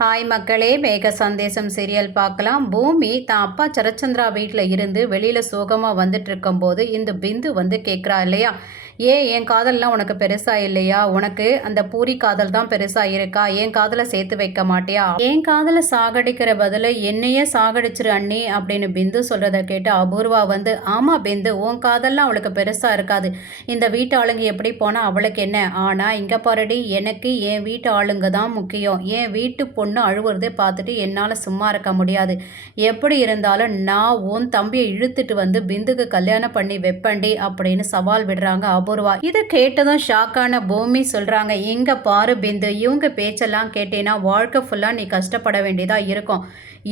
Hi மக்களே, மேக சந்தேசம் serial பார்க்கலாம். பூமி தான் அப்பா சரச்சந்திரா வீட்டில் இருந்து வெளியில் சோகமாக வந்துட்டு இருக்கும்போது இந்த பிந்து வந்து கேட்குறா இல்லையா, ஏன் என் காதல்லாம் உனக்கு பெருசாக இல்லையா, உனக்கு அந்த பூரி காதல் தான் பெருசாக இருக்கா, என் காதலை சேர்த்து வைக்க மாட்டியா, என் காதலை சாகடிக்கிற பதில் என்னையே சாகடிச்சிரு அண்ணி அப்படின்னு பிந்து சொல்கிறத கேட்டு அபூர்வா வந்து, ஆமாம் பிந்து, உன் காதல்லாம் அவளுக்கு பெருசாக இருக்காது, இந்த வீட்டு ஆளுங்க எப்படி போனால் அவளுக்கு என்ன, ஆனால் இங்கே பாருடி, எனக்கு என் வீட்டு ஆளுங்க தான் முக்கியம், என் வீட்டு பொண்ணு அழுவுறதே பார்த்துட்டு என்னால் சும்மா இருக்க முடியாது, எப்படி இருந்தாலும் நான் உன் தம்பியை இழுத்துட்டு வந்து பிந்துக்கு கல்யாணம் பண்ணி வெப்பண்டி அப்படின்னு சவால் விடுறாங்க அபூர்வா. இதை கேட்டதும் ஷாக்கான பூமி சொல்றாங்க, இங்க பாரு பிந்து, இவங்க பேச்செல்லாம் கேட்டீங்கன்னா வாழ்க்கை ஃபுல்லா நீ கஷ்டப்பட வேண்டியதா இருக்கும்,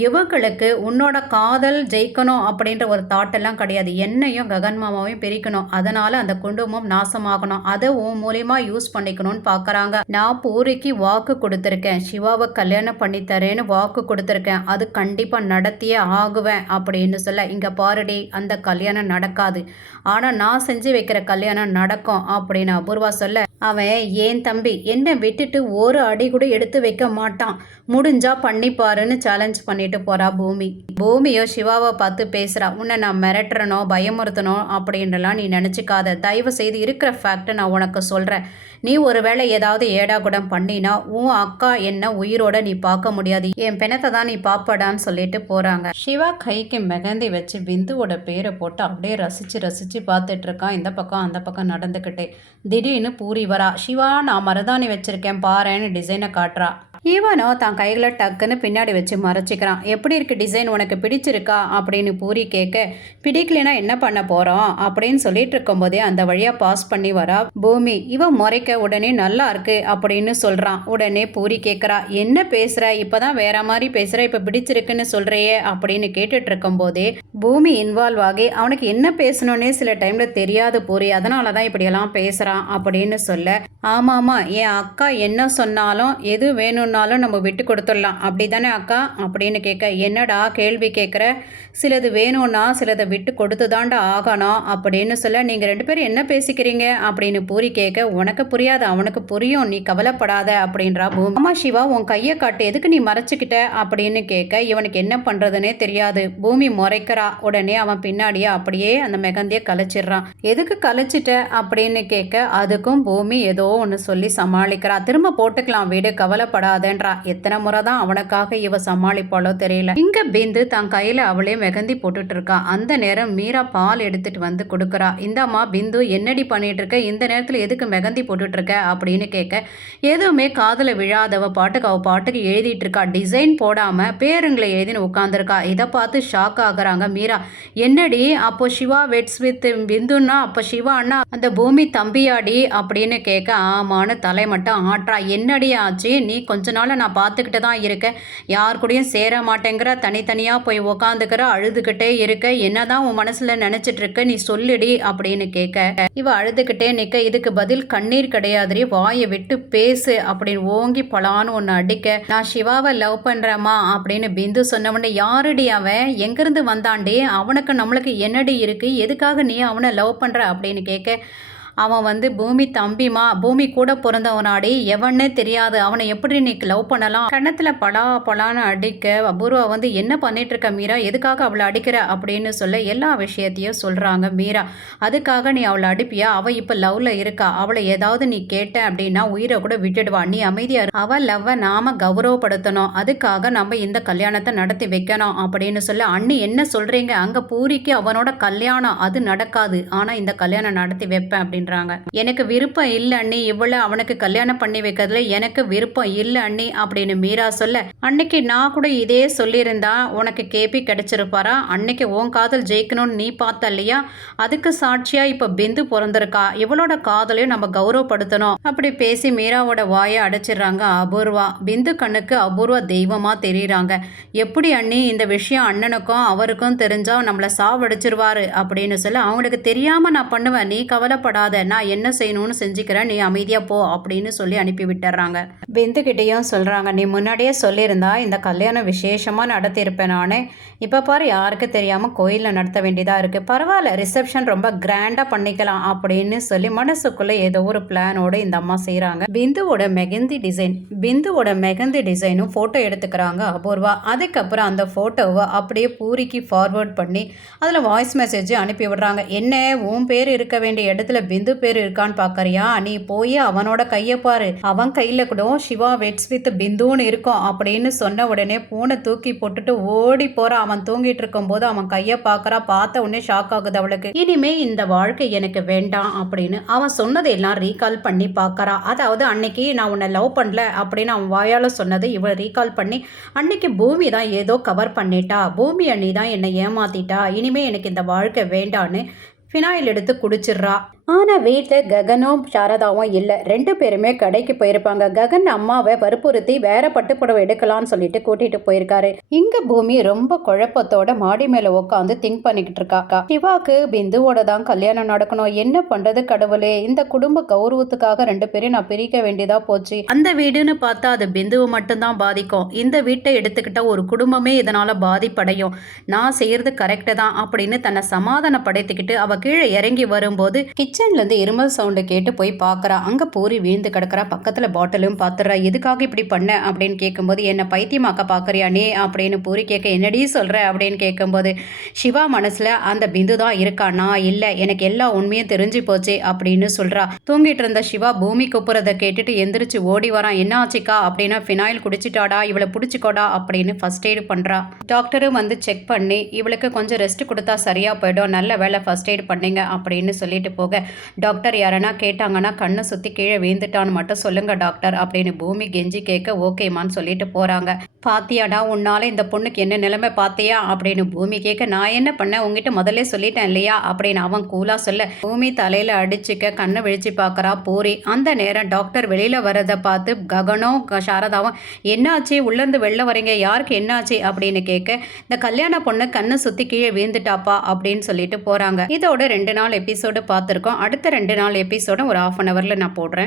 இவங்களுக்கு உன்னோட காதல் ஜெயிக்கணும் அப்படின்ற ஒரு தாட்டெல்லாம் கிடையாது, என்னையும் ககன் மாமாவையும் பிரிக்கணும், அதனால அந்த குடும்பம் நாசமாகணும், அதை உன் மூலியமா யூஸ் பண்ணிக்கணும்னு பார்க்குறாங்க. நான் பூரிக்கு வாக்கு கொடுத்துருக்கேன், சிவாவை கல்யாணம் பண்ணி தரேன்னு வாக்கு கொடுத்துருக்கேன், அது கண்டிப்பாக நடத்தியே ஆகுவேன் அப்படின்னு சொல்ல, இங்கே பாருடி, அந்த கல்யாணம் நடக்காது, ஆனால் நான் செஞ்சு வைக்கிற கல்யாணம் நடக்கும் அப்படின்னு அபூர்வா சொல்ல, அவன் ஏன் தம்பி என்னை விட்டுட்டு ஒரு அடி கூட எடுத்து வைக்க மாட்டான், முடிஞ்சா பண்ணிப்பாருன்னு சேலஞ்ச் பண்ணிட்டு போறா பூமி. பூமியோ சிவாவை பார்த்து பேசுறா, உன்னை நான் மிரட்டுறனோ பயமுறுத்தணும் அப்படின்றலாம் நீ நினச்சிக்காத, தயவு செய்து இருக்கிற ஃபேக்டை நான் உனக்கு சொல்கிறேன், நீ ஒருவேளை ஏதாவது ஏடாகுடம் பண்ணினா உன் அக்கா என்ன உயிரோட நீ பார்க்க முடியாது, என் பிணத்தை தான் நீ பாப்படான்னு சொல்லிட்டு போறாங்க. சிவா கைக்கு மெகந்தி வச்சு பிந்துவோட பேரை போட்டு அப்படியே ரசிச்சு ரசிச்சு பார்த்துட்டு இருக்கான், இந்த பக்கம் அந்த பக்கம் நடந்துக்கிட்டே. திடீர்னு பூரி வரா, சிவா நான் மருதாணி வச்சிருக்கேன் பாருன்னு டிசைனை காட்டுறா. இவனோ தான் கைகளை டக்குன்னு பின்னாடி வச்சு மறைச்சிக்கிறான். எப்படி இருக்கு டிசைன், உனக்கு பிடிச்சிருக்கா அப்படின்னு பூரி கேட்க, பிடிக்கலனா என்ன பண்ண போறோம் அப்படின்னு சொல்லிட்டு இருக்கும்போதே அந்த வழியா பாஸ் பண்ணி வரா பூமி. இவன் முறைக்க உடனே நல்லா இருக்கு அப்படின்னு சொல்றான். உடனே பூரி கேட்கறா, என்ன பேசுற, இப்பதான் வேற மாதிரி பேசுற, இப்ப பிடிச்சிருக்குன்னு சொல்றியே அப்படின்னு கேட்டுட்டு இருக்கும் போதே பூமி இன்வால்வ் ஆகி, அவனுக்கு என்ன பேசணும்னே சில டைம்ல தெரியாது பூரி, அதனாலதான் இப்படியெல்லாம் பேசுறான் அப்படின்னு சொல்ல, ஆமாமா என் அக்கா என்ன சொன்னாலும் எது வேணும்னாலும் நம்ம விட்டு கொடுத்துடலாம் அப்படிதானே அக்கா அப்படின்னு கேட்க, என்னடா கேள்வி கேட்குற, சிலது வேணும்னா சிலதை விட்டு கொடுத்து தாண்டா ஆகணும் அப்படின்னு சொல்ல, நீங்கள் ரெண்டு பேரும் என்ன பேசிக்கிறீங்க அப்படின்னு பூரி கேட்க, உனக்கு புரியாது அவனுக்கு புரியும், நீ கவலைப்படாத அப்படின்றா பூமி. அம்மா சிவா உன் கையை காட்டு, எதுக்கு நீ மறைச்சிக்கிட்ட அப்படின்னு கேட்க, இவனுக்கு என்ன பண்ணுறதுனே தெரியாது. பூமி முறைக்கிறா. உடனே அவன் பின்னாடியே அப்படியே அந்த மெகந்தியை கலைச்சிடுறான். எதுக்கு கலைச்சிட்ட அப்படின்னு கேட்க, அதுக்கும் பூமி ஏதோ ஒன்று சொல்லி சமாளிக்கிறா. திரும்ப போட்டுக்கலாம் வீடு, கவலைப்படாதன்றா. எத்தனை முறை தான் அவனுக்காக இவ சமாளிப்பாளோ தெரியல. இங்க பிந்து தன் கையில அவளே மெகந்தி போட்டுட்டு இருக்கா. அந்த நேரம் மீரா பால் எடுத்துட்டு வந்து கொடுக்குறா. இந்தாம்மா பிந்து, என்னடி பண்ணிட்டு இருக்க, இந்த நேரத்துல எதுக்கு மெகந்தி போட்டுட்டு இருக்க அப்படின்னு கேட்க, எதுவுமே காதல விழாதவ பாட்டுக்கு அவ பாட்டுக்கு எழுதிட்டு இருக்கா, டிசைன் போடாம பேருங்களை எழுதின்னு உட்காந்துருக்கா. இதை பார்த்து ஷாக் ஆகுறாங்க மீரா. என்னடி அப்போ சிவா வெட்ஸ் வித் பிந்துன்னா அப்போ சிவா அண்ணா அந்த பூமி தம்பியாடி அப்படின்னு கேட்க, ஆமான்னு தலை மட்டும் ஆற்றா. என்னடி ஆச்சு, நீ கொஞ்ச நாள் நான் பார்த்துக்கிட்டு தான் இருக்கேன், யார் கூடயும் சேர மாட்டேங்கிற, தனித்தனியாக போய் உக்காந்துக்கிற, அழுதுகிட்டே இருக்க, என்னதான் உன் மனசுல நினைச்சிட்டு இருக்க, நீ சொல்லிடி அப்படின்னு கேட்க, இவ அழுதுகிட்டே நிற்க, இதுக்கு பதில் கண்ணீர் கிடையாதுரி, வாயை விட்டு பேசு அப்படின்னு ஓங்கி பலான்னு ஒன்று அடிக்க, நான் சிவாவை லவ் பண்ணுறேம்மா அப்படின்னு பிந்து சொன்னவொடனே, யாருடி அவன், எங்கேருந்து வந்தாண்டி, அவனுக்கு நம்மளுக்கு என்னடி இருக்கு, எதுக்காக நீ அவனை லவ் பண்ணுற அப்படின்னு கேட்க, அவன் வந்து பூமி தம்பிமா, பூமி கூட பிறந்தவனாடி, எவன்னே தெரியாது, அவனை எப்படி நீ லவ் பண்ணலாம், கண்ணத்தில் பலா பலான்னு அடிக்க, அபூர்வா வந்து என்ன பண்ணிட்டு இருக்க மீரா, எதுக்காக அவளை அடிக்கிற அப்படின்னு சொல்ல எல்லா விஷயத்தையும் சொல்கிறாங்க மீரா. அதுக்காக நீ அவளை அடிப்பியா, அவள் இப்போ லவ்வில் இருக்கா, அவளை ஏதாவது நீ கேட்ட அப்படின்னா உயிரை கூட விட்டுடுவா, நீ அமைதியா அவள் லவ்வை நாம கௌரவப்படுத்தணும், அதுக்காக நம்ம இந்த கல்யாணத்தை நடத்தி வைக்கணும் அப்படின்னு சொல்ல, அண்ணி என்ன சொல்கிறீங்க, அங்கே பூரிக்கு அவனோட கல்யாணம் அது நடக்காது, ஆனால் இந்த கல்யாணம் நடத்தி வைப்பேன் அப்படின்னு. எனக்கு விருப்பம் இல்லை அண்ணி, இவ்வளவு அவனுக்கு கல்யாணம் பண்ணி வைக்கிறதுல எனக்கு விருப்பம் இல்லை அண்ணி அப்படின்னு மீரா சொல்ல, அன்னைக்கு நான் கூட இதே சொல்லியிருந்தா உனக்கு கேபி கிடைச்சிருப்பாரா, அன்னைக்கு உன் காதல் ஜெயிக்கணும்னு நீ பார்த்த இல்லையா, அதுக்கு சாட்சியா இப்ப பிந்து பிறந்திருக்கா, இவளோட காதலையும் நம்ம கௌரவப்படுத்தணும் அப்படி பேசி மீராவோட வாயை அடைச்சிடுறாங்க அபூர்வா. பிந்து கண்ணுக்கு அபூர்வா தெய்வமா தெரியுறாங்க. எப்படி அண்ணி இந்த விஷயம் அண்ணனுக்கும் அவருக்கும் தெரிஞ்சா நம்மளை சாவடிச்சிருவாரு அப்படின்னு சொல்ல, அவங்களுக்கு தெரியாம நான் பண்ணுவேன், நீ கவலைப்படாத நான் என்ன செய்யணும்னு செஞ்சுக்கிறேன், நீ அமைதியாக போ அப்படின்னு சொல்லி அனுப்பி விட்டுறாங்க. பிந்துக்கிட்டேயும் சொல்கிறாங்க, நீ முன்னாடியே சொல்லியிருந்தா இந்த கல்யாணம் விசேஷமாக நடத்தியிருப்பேன் நான். இப்போ பாரு யாருக்கு தெரியாமல் கோயிலில் நடத்த வேண்டியதாக இருக்குது. பரவாயில்ல, ரிசப்ஷன் ரொம்ப கிராண்டாக பண்ணிக்கலாம் அப்படின்னு சொல்லி மனசுக்குள்ளே ஏதோ ஒரு பிளானோடு இந்த அம்மா செய்கிறாங்க. பிந்துவோட மெகந்தி டிசைனும் ஃபோட்டோ எடுத்துக்கிறாங்க அபூர்வா. அதுக்கப்புறம் அந்த ஃபோட்டோவை அப்படியே பூரிக்கு ஃபார்வேர்ட் பண்ணி அதில் வாய்ஸ் மெசேஜ் அனுப்பி விடுறாங்க. என்ன உன் பேர் இருக்க வேண்டிய இடத்துல பிந்து பேர் இருக்கான்னு பார்க்கறியா? நீ போய் அவனோட கையை பாரு, அவன் கையில் கூட சிவா வெட்ஸ் வித் பிந்துன்னு இருக்கும் அப்படின்னு சொன்ன உடனே பூனை தூக்கி போட்டுட்டு ஓடி போகிறான். அவன் தூங்கிட்டு இருக்கும்போது அவன் கையை பார்க்குறா. பார்த்த உடனே ஷாக் ஆகுது அவளுக்கு. இனிமே இந்த வாழ்க்கை எனக்கு வேண்டாம் அப்படின்னு அவன் சொன்னதையெல்லாம் ரீகால் பண்ணி பார்க்கறா. அதாவது அன்னைக்கு நான் உன்னை லவ் பண்ணல அப்படின்னு அவன் வாயால் சொன்னதை இவள் ரீகால் பண்ணி, அன்னைக்கு பூமி தான் ஏதோ கவர் பண்ணிட்டா, பூமி அண்ணி தான் என்னை ஏமாத்திட்டா, இனிமே எனக்கு இந்த வாழ்க்கை வேண்டான்னு ஃபினாயில் எடுத்து குடிச்சிட்றா. ஆனால் வீட்டில் ககனும் சாரதாவும் இல்லை. 2 பேருமே கடைக்கு போயிருப்பாங்க. ககன் அம்மாவை வற்புறுத்தி வேற பட்டுப்புடவை எடுக்கலான்னு சொல்லிட்டு கூட்டிட்டு போயிருக்காரு. இங்க பூமி ரொம்ப குழப்பத்தோட மாடி மேல உட்காந்து திங்க் பண்ணிக்கிட்டு இருக்கா. சிவாக்கு பிந்துவோட தான் கல்யாணம் நடக்கணும், என்ன பண்றது கடவுளே, இந்த குடும்ப கௌரவத்துக்காக 2 பேரும் நான் பிரிக்க வேண்டியதா போச்சு. அந்த வீடுன்னு பார்த்தா அது பிந்துவை மட்டும்தான் பாதிக்கும். இந்த வீட்டை எடுத்துக்கிட்ட ஒரு குடும்பமே இதனால பாதிப்படையும். நான் செய்யறது கரெக்டு தான் அப்படின்னு தன்னை சமாதானப்படுத்திக்கிட்டு அவ கீழே இறங்கி வரும்போது கிச்சன்லேருந்து இருமல் சவுண்டு கேட்டு போய் பார்க்குறா. அங்கே பூரி வீழ்ந்து கிடக்கிறா. பக்கத்தில் பாட்டிலும் பார்த்துறா. எதுக்காக இப்படி பண்ண அப்படின்னு கேட்கும்போது, என்னை பைத்தியமாக்க பார்க்குறியா நீ அப்படின்னு பூரி கேட்க, என்னடி சொல்கிற அப்படின்னு கேட்கும்போது, சிவா மனசில் அந்த பிந்து தான் இருக்கா, நான் இல்லை, எனக்கு எல்லா உண்மையும் தெரிஞ்சு போச்சு அப்படின்னு சொல்கிறா. தூங்கிட்டு இருந்த சிவா பூமி கூப்பிட்றதை கேட்டுட்டு எந்திரிச்சு ஓடி வரான். என்ன ஆச்சுக்கா அப்படின்னா, ஃபினாயில் குடிச்சிட்டாடா, இவளை பிடிச்சிக்கோடா அப்படின்னு ஃபர்ஸ்ட் எய்டு பண்ணுறா. டாக்டரும் வந்து செக் பண்ணி இவளுக்கு கொஞ்சம் ரெஸ்ட் கொடுத்தா சரியாக போயிடும், நல்ல வேலை ஃபர்ஸ்ட் எய்டு பண்ணீங்க அப்படின்னு சொல்லிட்டு போக, டாக்டர் யாரனா கேட்டாங்கன்னா கண்ணை சுற்றி கீழே வீழ்ந்துட்டான்னு மட்டும் சொல்லுங்க டாக்டர் அப்படின்னு பூமி கெஞ்சி கேட்க ஓகேமான்னு சொல்லிட்டு போகிறாங்க. பாத்தியாடா உன்னால இந்த பொண்ணுக்கு என்ன நிலைமை பார்த்தியா அப்படின்னு பூமி கேட்க, நான் என்ன பண்ணேன் உங்ககிட்ட முதல்ல சொல்லிட்டேன் இல்லையா அப்படின்னு அவன் கூலாக சொல்ல, பூமி தலையில் அடிச்சுக்க கண்ணை விழிச்சு பார்க்குறா பூரி. அந்த நேரம் டாக்டர் வெளியில் வரதை பார்த்து ககனும் சாரதாவும், என்னாச்சு உள்ளேருந்து வெளில வரீங்க, யாருக்கு என்னாச்சு அப்படின்னு கேட்க, இந்த கல்யாண பொண்ணு கண்ணை சுற்றி கீழே வீழ்ந்துட்டாப்பா அப்படின்னு சொல்லிட்டு போகிறாங்க. இதோட 2 நாள் எபிசோடு பார்த்துருக்கோம். அடுத்த 2 நாள் எபிசோடும் ஒரு 1/2 hourல நான் போடுறேன்.